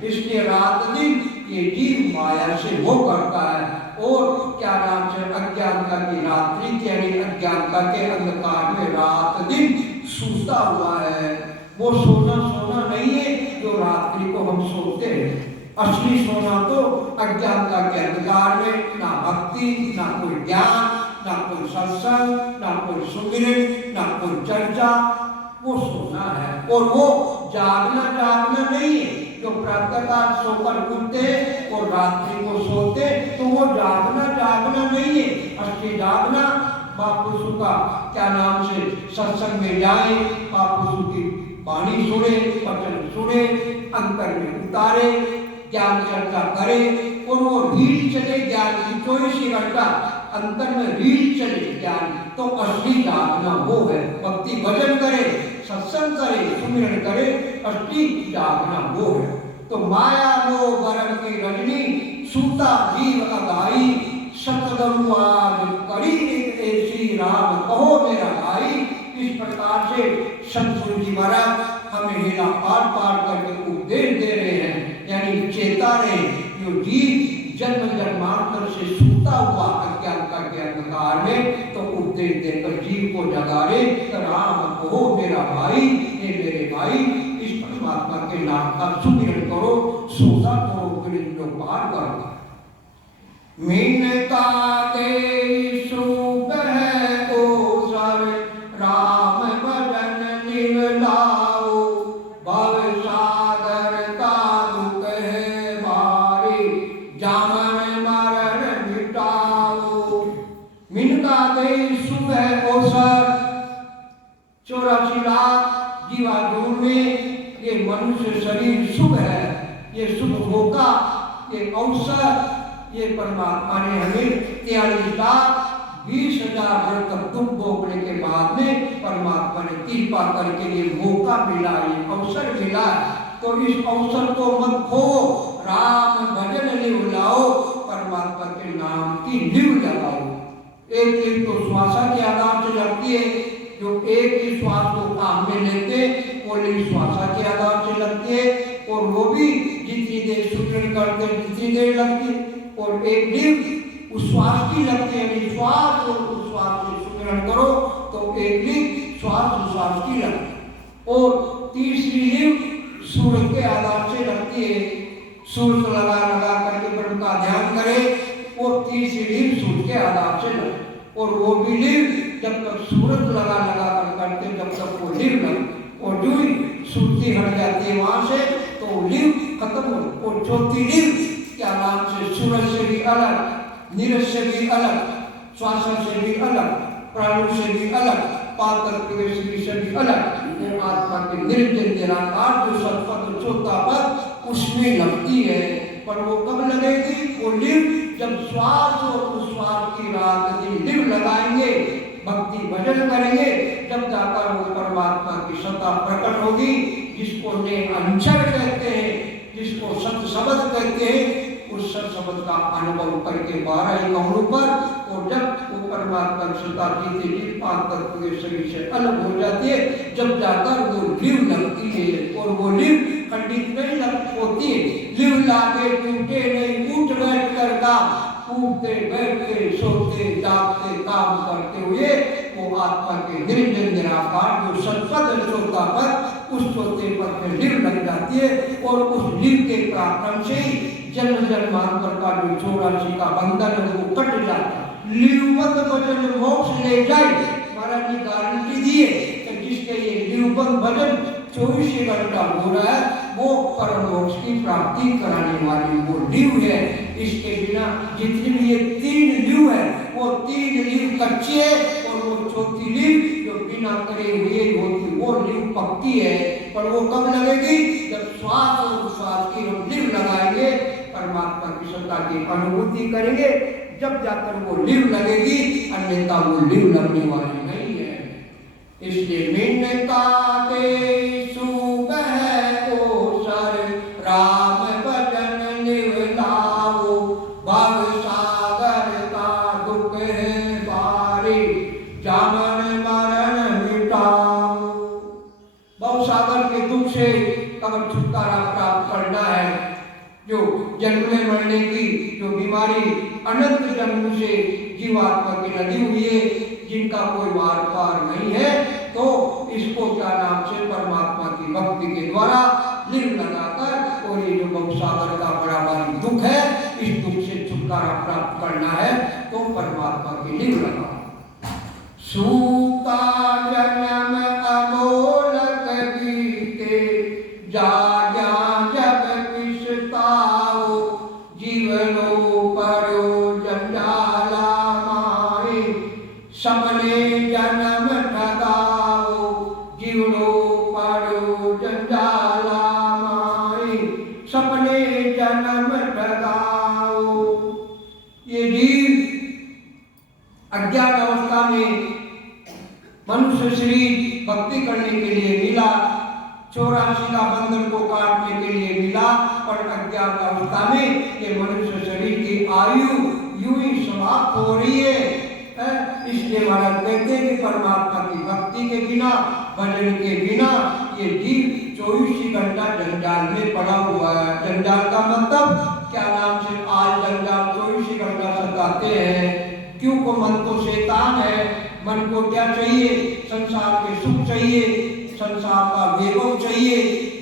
इसलिए रात दिन ये जीव माया से वो करता है। और क्या नाम से अज्ञानता की रात्रि, यानी अज्ञानता के अंधकार में रात दिन सूता हुआ है। वो सोना सोना नहीं है जो रात्रि को हम सोते हैं। असली सोना तो अज्ञानता के अंधकार में, ना भक्ति, ना कोई ज्ञान, ना कोई सत्संग, ना कोई सुमिरन, ना कोई चर्चा, वो सोना है। और वो जागना नहीं है। जो प्रातःकाल सोकर उठते और रात्रि को सोते, तो वो जागना नहीं है। असली जागना महापुरुषों का क्या नाम से सत्संग में जाए, महापुरुषों की वाणी सुने, वचन सुने, अंतर में उतारे, ज्ञान चर्चा करे, और वो रील चले ज्ञान की 24 घंटा अंतर में रील चले ज्ञान। तो असली जागना वो है। भक्ति भजन करे, सत्संग करे, सुमिरन करे, असली जागना वो है। तो माया मोह वरण की रजनी, सूता जीव अगाई, सतगरुवाज करी एक ऐसी, राम कहो मेरा भाई। इस प्रकार से सतगुरु जी महाराज हमें लीला पार करके उपदेश दे रहे हैं, यानी चेता रहे जो जीव जन्म जन्मांतर से सूता हुआ अज्ञानता के अंधकार में, तो उपदेश देकर जीव को जगा रहे। तो राम कहो मेरा भाई, ये मेरे भाई, इस परमात्मा के नाम का सुमिरन करो, सोचा करो, फिर इनको पार करो। मीनता दे सुख है ओ सर, राम भजन निवलाओ, भव सागर का दुख है भारी, जामन मरण मिटाओ। मिनता दे सुख है ओ सर, 84 लाख जीवाणु में ये मनुष्य शरीर शुभ है। ये शुभ होगा, ये अवसर ये परमात्मा ने हमें 43,20,000 वर्ष तक दुख भोगने के बाद में परमात्मा ने कृपा करके ये मौका मिला, ये अवसर मिला। तो इस अवसर को मत खो, राम भजन लिव लाओ, परमात्मा के नाम की लिव लगाओ। एक लीव तो श्वासा के आधार से लगती है, जो एक ही श्वास को काम में लेते वो लीव श्वासा के आधार से लगती है, और वो भी जितनी देर सुजन करते जितनी देर लगती है, और एक लीव उस श्वास की लगती है, यानी श्वास और उस श्वास से सुजन करो तो एक लीव श्वास उस श्वास की लगती है, और तीसरी लीव सूर्य के आधार से लगती है। सूर्य लगा लगा करके ब्रह्म का ध्यान करे, और तीसरी लीव सूर्य के आधार से लगे, और वो भी लीव जब तक सूरज लगा लगा कर करते जब तक वो लीव लगे, और जो ही सुर्ती हट जाती है वहां से तो लीव खत्म हो, और चौथी लीव क्या नाम से सूरज से भी अलग, नीरज से भी अलग, श्वास से भी अलग, प्राणों से भी अलग, पातक से भी अलग, वो आत्मा के निर्जन निराकार जो सत्पथ चौथा पद उसमें लगती है। पर वो कब लगेगी? वो लीव जब श्वास और उस श्वास की रात लीव लगाएंगे, भक्ति भजन करेंगे, जब जाकर वो परमात्मा की सत्ता प्रकट होगी, जिसको ने अंचर कहते हैं, जिसको सत शब्द कहते हैं, उस सत शब्द का अनुभव करके 12 कौनों पर, और जब वो परमात्मा की सत्ता जीते जी पांच तत्व के शरीर से अलग हो जाती है, जब जाकर वो लीव लगती है, और वो लीव खंडित नहीं लग होती है, लीव लागे टूटे नहीं, उठ बैठ कर काम, उठते बैठते सोते जागते काम करते हुए वो आत्मा के निर्जन निराकार जो सत्पद चौथा पद उस चौथे पद में लीव लग जाती है, और उस लीव के पराक्रम से ही जन्म जन्मांतर का जो 84 का बंधन है वो कट जाता है। लीवबंद भजन मोक्ष ले जाए, महाराज ने गारंटी दी है कि जिसके ये लीवबंद भजन 24 घंटा हो रहा है वो परम मोक्ष की प्राप्ति कराने वाली वो लीव है। इसके बिना जितनी भी ये 3 लीव है वो 3 लीव कच्ची है, और वो चौथी लीव जो बिना करे हुए होती वो लीव पक्की है। पर वो कब लगेगी? जब श्वास और श्वास की हम लीव लगाएंगे, परमात्मा की सत्ता की अनुभूति करेंगे, जब जाकर वो लीव लगेगी, अन्यथा वो लीव लगने वाली नहीं है। इसलिए मिन्नता के सुबह ओ सर राम भजन लीव लाओ, भव सागर का दुख है बारी, जामन मरण मिटाओ। भव सागर के दुख से अगर छुटकारा प्राप्त करना है, जो जन्मने मरने की जो बीमारी अनंत जन्म से जीवात्मा की लगी हुई है, जिनका कोई वार पार नहीं है, तो इसको क्या नाम से परमात्मा की भक्ति के द्वारा लीव लगाकर, और ये जो भवसागर का बड़ा भारी दुख है, इस दुख से छुटकारा प्राप्त करना है तो परमात्मा की लीव लगाओ। सूता जन्म अमोलक बीते, जा जब पिछताओ, जीवनो परो जंजाला माए, सपने जन्म ठगाओ, जीवनो परो जंजाला माए, सपने जन्म ठगाओ। ये जीव अज्ञान अवस्था में मनुष्य शरीर भक्ति करने के लिए मिला, 84 का बंधन को काटने के लिए मिला, पर अज्ञान अवस्था में ये मनुष्य शरीर की आयु यूं ही समाप्त हो रही है। इसलिए महाराज कहते हैं कि परमात्मा की भक्ति के बिना, भजन के बिना ये जीव 24 घंटा जंजाल में पड़ा हुआ है। जंजाल का मतलब क्या नाम से आज जंजाल 24 घंटा सताते हैं। क्यों को मन तो शैतान है, मन को क्या चाहिए? संसार के सुख चाहिए, संसार का वैभव चाहिए,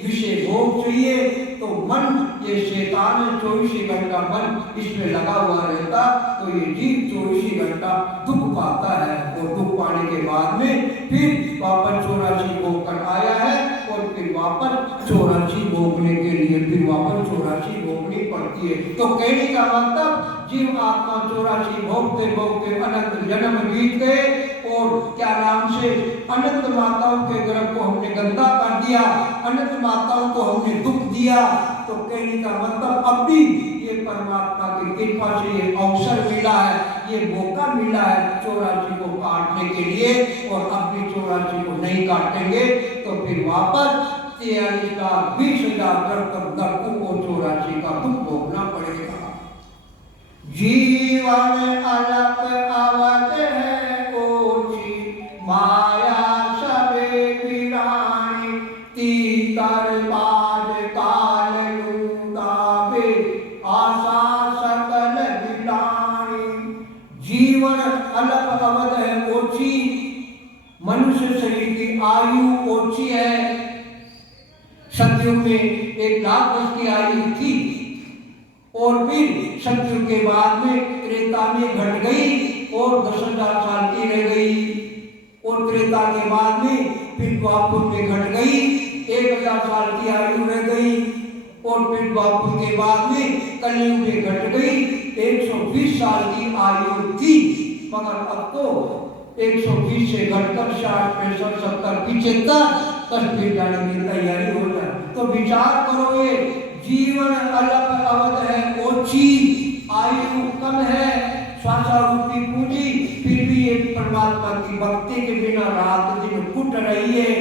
विषय भोग चाहिए, तो मन ये शैतान है। 24 घंटा मन इसमें लगा हुआ रहता, तो ये जीव 24 घंटा दुख पाता है, और दुख पाने के बाद में फिर वापस 84 भोग कर आया है, और फिर वापस 84 भोगने के लिए फिर वापस 84 भोगनी पड़ती है। तो कहने का मतलब जीव आत्मा 84 भोगते भोगते अनंत जन्म बीत गए, और क्या नाम से अनंत माताओं के गर्भ को हमने गंदा कर दिया, अनंत माताओं को हमने दुख दिया। तो कहने का मतलब अब भी ये परमात्मा की कृपा से ये अवसर मिला है, ये मौका मिला है 84 को काटने के लिए, और अब भी 84 को नहीं काटेंगे तो फिर वापस 43,20,000 तक को 84 का दुख भोगना पड़ेगा। जीवन अलग अवध मनुष्य शरीर की आयु ओछी है। सतयुग में 1 लाख वर्ष की आयु थी और फिर सतयुग के बाद में त्रेता में घट गई और 10,000 साल की रह गई और त्रेता के बाद में फिर द्वापर में घट गई, 1,000 साल की आयु रह गई और फिर द्वापर के बाद में कलयुग में घट गई, 120 साल की आयु थी। मगर अब तो 120 से घटकर 60, 65, 70, 75 तस्वीर जाने की तैयारी हो जाए। तो विचार करो, ये जीवन अलग अवध है, ओछी आयु कम है, श्वासारूपी पूंजी, फिर भी ये परमात्मा की भक्ति के बिना रात दिन कुट रही है।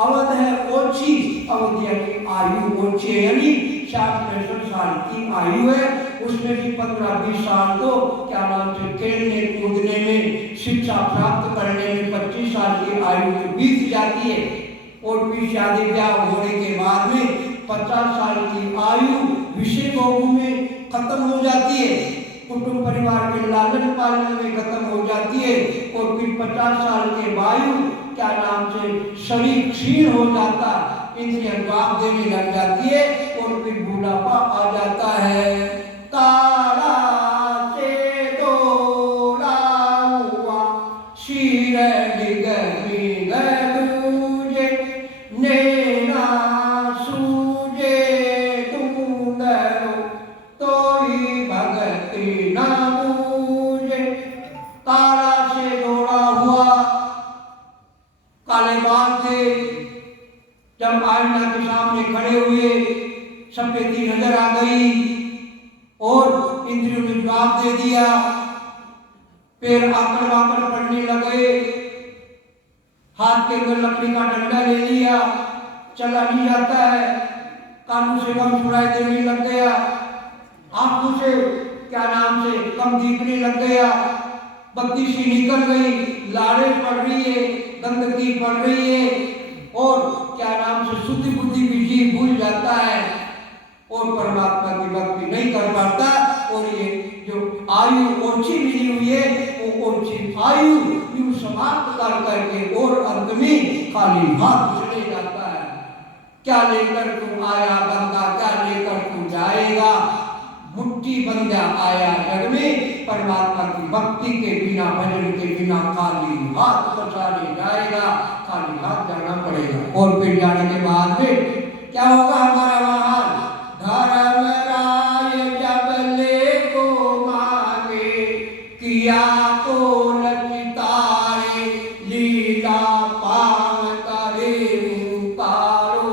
अवध है ओछी, अवध यानी आयु ओछी है, यानी 60-65 साल की आयु है। उसमें भी 15-20 साल तो क्या नाम से खेलने कूदने में, शिक्षा प्राप्त करने में 25 साल की आयु बीत जाती है और फिर शादी ब्याह होने के बाद में 50 साल की आयु विषय भोग में खत्म हो जाती है, कुटुंब परिवार के लालन पालन में खत्म हो जाती है और फिर 50 साल के वायु क्या नाम से शरीर क्षीण हो जाता, इंद्रियां जवाब देने लग जाती है और फिर बुढ़ापा आ जाता है। काला से डोला हुआ शीरडी गमी गूंजे, नैना सूझे ढूंढो तोई भगति न बूझे। काला से डोला हुआ, काले बाल थे, जब आईना के सामने खड़े हुए सफेदी नजर आ गई और इंद्रियों ने जवाब दे दिया, पैर आकड़ वाकड़ पड़ने लगे, हाथ के अंदर लकड़ी का डंडा ले लिया, चला नहीं जाता है, कानों से कम सुनाई देने लग गया, आंखों से क्या नाम से कम दिखने लग गया, बत्ती सी निकल गई, लाड़े पड़ रही है, गंदगी पड़ रही है और क्या नाम से शुद्ध बुद्धि भी जीव भूल जाता है और परमात्मा की भक्ति नहीं कर पाता। और ये जो आयु ओछी मिली हुई है वो ओछी आयु यूं समाप्त कर करके और अंत में खाली हाथ चले जाता है। क्या लेकर तू आया बंदा, क्या लेकर तू जाएगा, मुट्ठी बंदा आया जग में, परमात्मा की भक्ति के बिना, भजन के बिना खाली हाथ पसारे जाएगा, खाली हाथ जाना पड़ेगा। और फिर जाने के बाद में क्या होगा हमारा वहां, धर्मराय जब ले को मांगे, किया को लचितारे, लीला पाव करे मुकारो,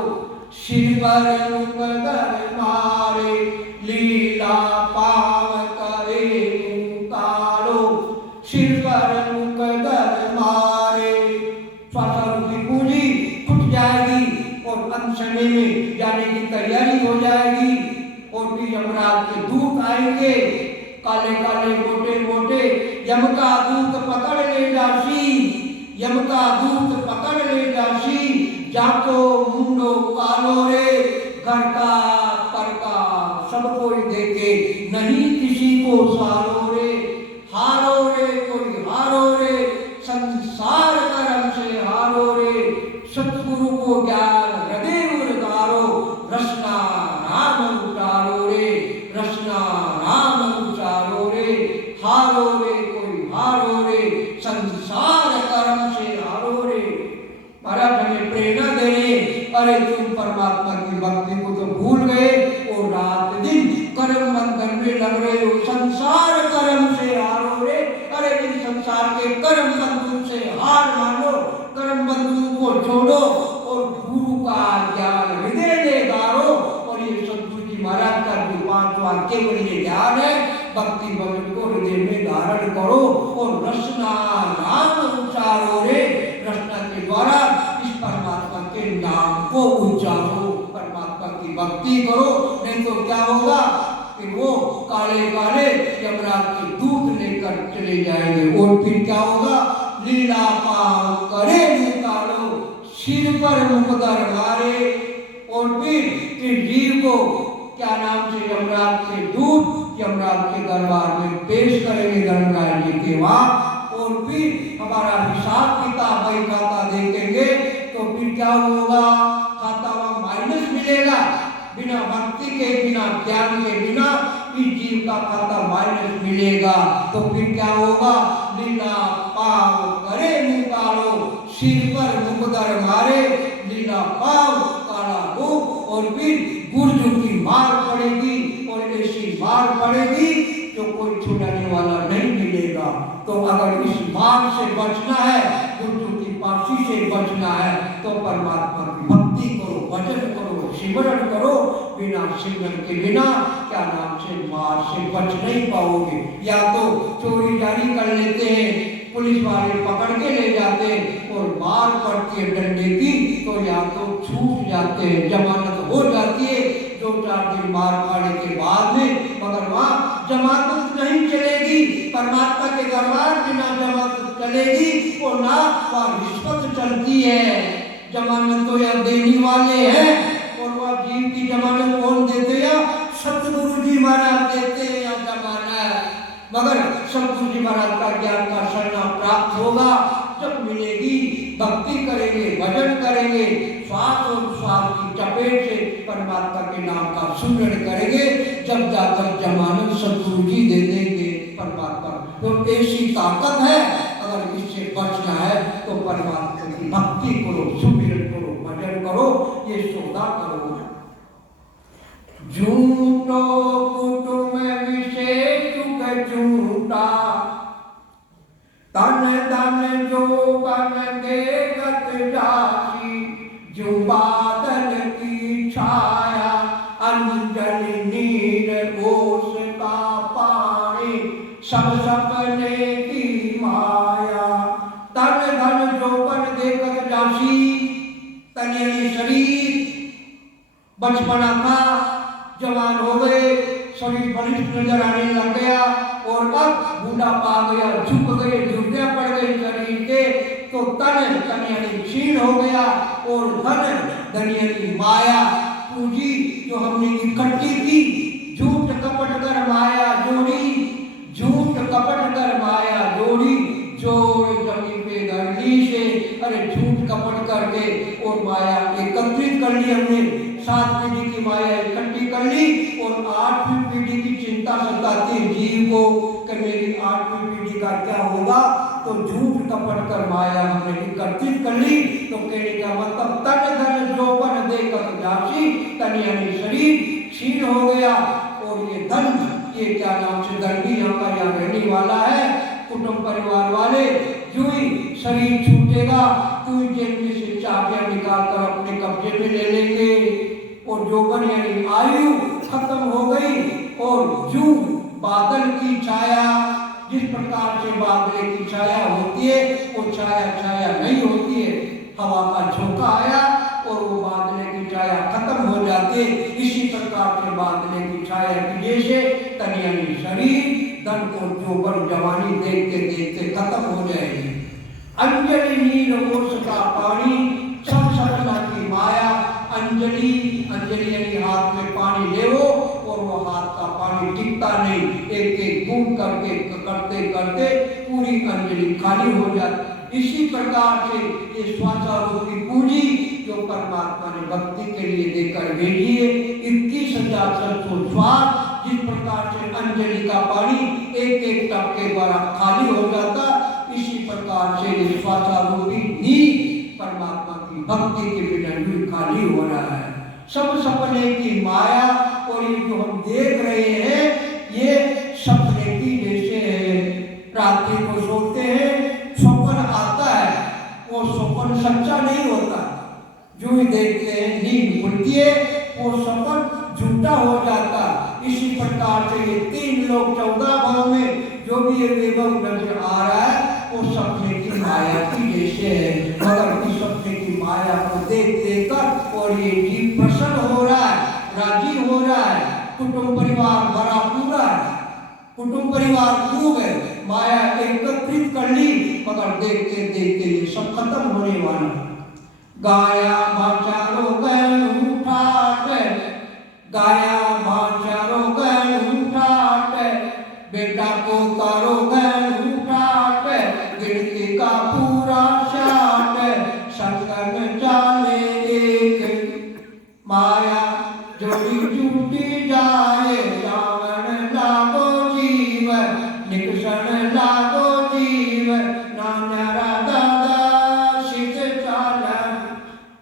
सिर पर मुकदर मारे, लीला पाव करे मुकारो, सिर पर मुकदर मारे। श्वासारूपी पूंजी फूट जाएगी और अंत समय में जाने की तैयारी हो जाएगी और फिर यमराज के दूत आएंगे, काले काले मोटे मोटे, यम का दूत पकड़ ले जासी, यम का दूत पकड़ ले जासी, जाको मुंडो कालो रे, घर का पर का सब कोई देखे, नहीं किसी को सारो रे, हारो रे कोई हारो रे, संसार कर्म से हारो रे, सतगुरु को ज्ञान हृदय उतारो, रसना नाम उतारो रे, रसना नाम उतारो रे, हारो रे कोई हारो रे, संसार कर्म से हारो रे। महाराज हमें प्रेरणा दे रहे, अरे तुम परमात्मा की भक्ति को तो भूल गए और रात दिन कर्म बंधन में लग रहे हो, संसार कर्म से हारो रे। अरे इन संसार के कर्म बंधन से हार मानो, कर्म बंधन को छोड़ो और गुरु का ज्ञान हृदय में धारो। और ये सतगुरु जी महाराज का जो 5 वाक्य ये ज्ञान है, भक्ति भवन को हृदय में धारण करो और रसना नाम उच्चारो रे, रसना के द्वारा इस परमात्मा के नाम को उच्चारो, परमात्मा की भक्ति करो। नहीं तो क्या होगा कि वो काले काले यमराज के दूत लेकर चले जाएंगे और फिर क्या होगा, लीला पाव करे निकालो, सिर पर मुकदर मारे और फिर जीव को क्या नाम से यमराज के दूत यमराज के दरबार में पेश करेंगे धर्मराज जी के वहां और फिर हमारा हिसाब किताब वही खाता देखेंगे तो फिर क्या होगा, खाता में माइनस मिलेगा। बिना भक्ति के, बिना ज्ञान के, बिना इस जीव का खाता माइनस मिलेगा। तो फिर क्या होगा, लीला पाव करे निकालो, सिर पर मुकदर मारे, लीला पाव काला हो, और फिर गुर्जू की मार पड़ेगी, और ऐसी मार पड़ेगी जो कोई छुड़ाने वाला नहीं मिलेगा। तो अगर इस मार से बचना है, गुर्जू की फांसी से बचना है, तो परमात्मा की भक्ति करो, भजन करो, सिमरन करो। बिना सिमरन के बिना क्या नाम से मार से बच नहीं पाओगे। या तो चोरी जारी कर लेते हैं, पुलिस वाले पकड़ के ले जाते हैं और मार पड़ती है डंडे की, तो या तो छूट जाते हैं, जमानत हो जाती है 2-4 दिन मार खाने के बाद में, मगर वहाँ जमानत नहीं चलेगी। परमात्मा के दरबार बिना जमानत चलेगी और ना वहाँ रिश्वत चलती है। जमानत तो यहाँ देने वाले हैं, और वह जीव की जमानत कौन देते हैं? सतगुरु जी महाराज देते हैं या जमानत। मगर सतगुरु जी महाराज का ज्ञान का शरणा प्राप्त होगा जब मिलेगी। भक्ति करेंगे, भजन करेंगे, श्वास और श्वास की चपेट से परमात्मा के नाम का सुमिरन करेंगे, जब जाकर जमानत सतगुरु जी दे देंगे परमात्मा। तो ऐसी ताकत है, अगर इससे बचना है तो परमात्मा की भक्ति करो, सुमिरन करो, भजन करो, ये सौदा करो। झूठो कुटुम विशेष झूठा, तन धन जो बन देखत जासी, जो बादल की छाया, अंजलि नीर ओस का पानी, सब सपने की माया। तन धन जो बन देखत जासी, तन यानी शरीर बचपना था, जवान हो गए, शरीर बलिष्ठ नजर आने लग गया, और अब बूढ़ापा आ गया, झुक गए, झुर्रियां पड़ गई शरीर के, तो तन यानी क्षीण हो गया, और धन यानी माया पूंजी जो हमने इकट्ठी की, झूठ कपट कर माया जोड़ी, झूठ कपट कर माया जोड़ी, जोड़ जमीन पे धरनी से, अरे झूठ कपट करके और माया एकत्रित कर ली हमने। 7 पीढ़ी की माया इकट्ठी कर ली, और 8वीं पीढ़ी की चिंता सताती है जीव को कि मेरी 8वीं पीढ़ी का क्या होगा। तो झूठ कपट कर माया हमने एकत्रित कर ली। तो कहने का मतलब तन धन जो बन देखत जासी, तन यानी शरीर क्षीण हो गया, और ये धन, ये क्या नाम से धन भी यहाँ का यहाँ रहने वाला है, कुटुंब परिवार वाले, जो ही शरीर छूटेगा तो जेब में से चाबियां निकाल कर अपने कब्जे में ले लेंगे, और जोबन यानी आयु खत्म हो गई, और जू बादल की छाया, जिस प्रकार से बादल की छाया होती है वो छाया नहीं होती है, हवा का झोंका आया और वो बादल की छाया खत्म हो जाती है। इसी प्रकार से बादल की छाया की जैसे तन यानी शरीर, धन को जोबन जवानी देखते देखते खत्म हो जाएगी। अंजलि नीर ओस का पानी, सब सपना की माया। अंजलि यानी हाथ में पानी ले वो, और वो हाथ का पानी टिकता नहीं, एक एक बूंद करके करते करते पूरी अंजलि खाली हो जाती। इसी प्रकार से ये स्वाचारूपी पूंजी जो परमात्मा ने भक्ति के लिए देकर भेजी है, 21,700 स्वाद, जिस प्रकार से अंजलि का पानी एक एक टप के द्वारा खाली हो जाता, इसी प्रकार से ये स्वाचारूपी नीर परमात्मा की भक्ति के बिना भी खाली हो रहा है। सब सपने की माया, और ये जो हम देख रहे हैं ये सपने की जैसे है। रात्रि को सोते हैं, स्वप्न आता है, वो स्वप्न सच्चा नहीं होता, जो ही देखते हैं नींद खुलती है वो स्वप्न झूठा हो जाता। इसी प्रकार से ये 3 लोग 14 भाव में जो भी ये वैभव नजर आ रहा है वो सपने की माया की जैसे है। मगर इस सपने की माया को देख देख कर और ये जीव प्रसन्न हो रहा है, राजी हो रहा है, कुटुंब परिवार भरा पूरा है, कुटुंब परिवार खूब है, माया एकत्रित कर ली, मगर देखते देखते ये सब खत्म होने वाला। गाया भाचारो गैन उठाट, गाया भाचारो गैन उठाट, बेटा को तारो गैन उठाट, गिनती का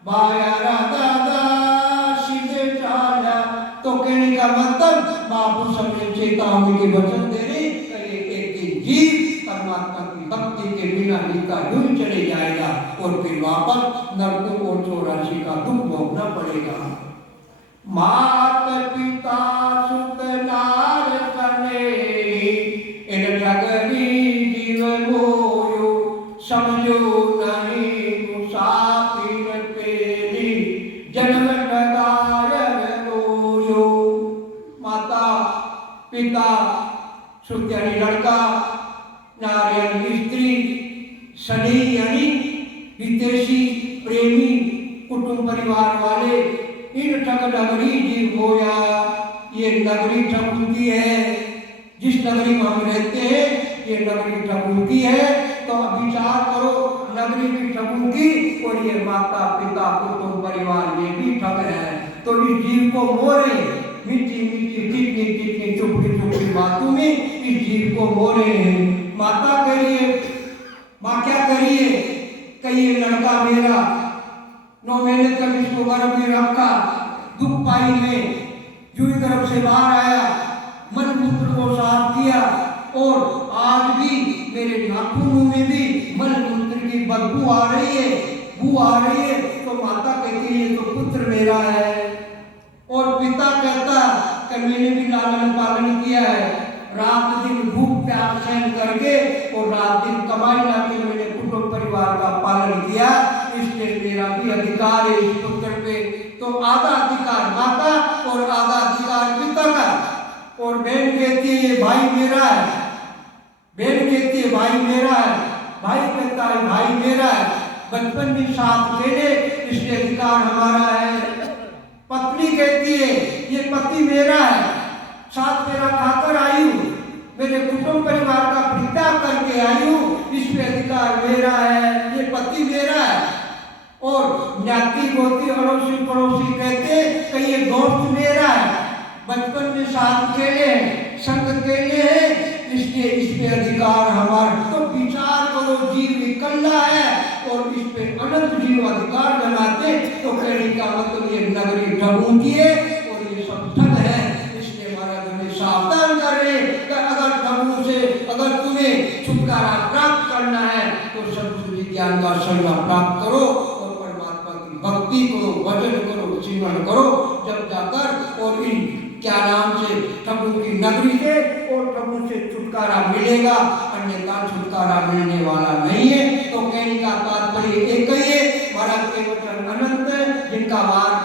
बायारा दादा सीधे चाला। तो कहने का मतलब बापू सबने चेतावनी के वचन दे रहे, एक दिन जीव परमात्मा की भक्ति के बिना नीता यूं चले जाएगा और फिर वापस नरकों और 84 का दुख भोगना पड़ेगा। मात पिता सुत नार सनेही, इन जगनी जीव मोयो, समझो नहीं मुसाफिर तेरी, जन्म लगायब लोयो। माता पिता सुत यानी लड़का, नार यानी स्त्री, सनी यानी हितैषी प्रेमी कुटुंब परिवार वाले, इन ठग नगरी जीव होया। ये नगरी ठगुती है, जिस नगरी में हम रहते हैं ये नगरी ठगुती है। तो अब विचार करो, नगरी भी ठगुती और ये माता पिता कुटुंब परिवार ये भी ठग है। तो इस जीव को मोरे, मीठी मीठी चिकनी चिकनी चुपड़ी चुपड़ी बातों में इस जीव को मोरे हैं। माता करिए, माँ क्या करिए, कहिए लड़का मेरा 9 महीने तक इसको गर्भ में रखा, दुख पाई में जूही गर्भ से बाहर आया, मन मूत्र को साफ किया और आज भी मेरे नाखूनों में भी मन मूत्र की बदबू आ रही है, बू आ रही है। तो माता कहती है ये तो पुत्र मेरा है। और पिता कहता कि मैंने भी लालन पालन किया है, रात दिन भूख प्यास सहन करके और रात दिन कमाई लाके मैंने कुटुंब परिवार का पालन किया, इसलिए मेरा भी अधिकार है इस पुत्र पे। तो आधा अधिकार माता और आधा अधिकार पिता का। और बहन कहती है ये भाई मेरा है, बहन कहती है भाई मेरा है, भाई कहता है भाई मेरा है, बचपन में साथ खेले इसलिए अधिकार हमारा है। पत्नी कहती है ये पति मेरा है, साथ मेरा खाकर आई हूँ, मेरे कुटुंब परिवार का परित्याग करके आई हूँ, इसमें अधिकार मेरा है, ये पति मेरा है। और ज्ञाति गोती अड़ोसी पड़ोसी कहते कि ये दोस्त मेरा है, बचपन में साथ खेले हैं, संग खेले हैं, इसलिए इस पे अधिकार हमारा। तो विचार करो, जीव निकलना है और इस पे अनंत जीव अधिकार जमाते। तो कहने का मतलब ये नगरी ठगूंगी है और ये सब ठग है, इसलिए महाराज हमें सावधान कर रहे कि अगर ठगों से अगर तुम्हें छुटकारा प्राप्त करना है तो सद्बुद्धि ज्ञान का संग प्राप्त करो और परमात्मा की भक्ति करो, भजन करो, सिमरन करो, जब जाकर और इन क्या नाम से ठगों की नगरी से और ठगों से छुटकारा मिलेगा, अन्यथा छुटकारा मिलने वाला नहीं है। तो कहने का तात्पर्य एक ही है, महाराज के वचन अनंत जिनका वार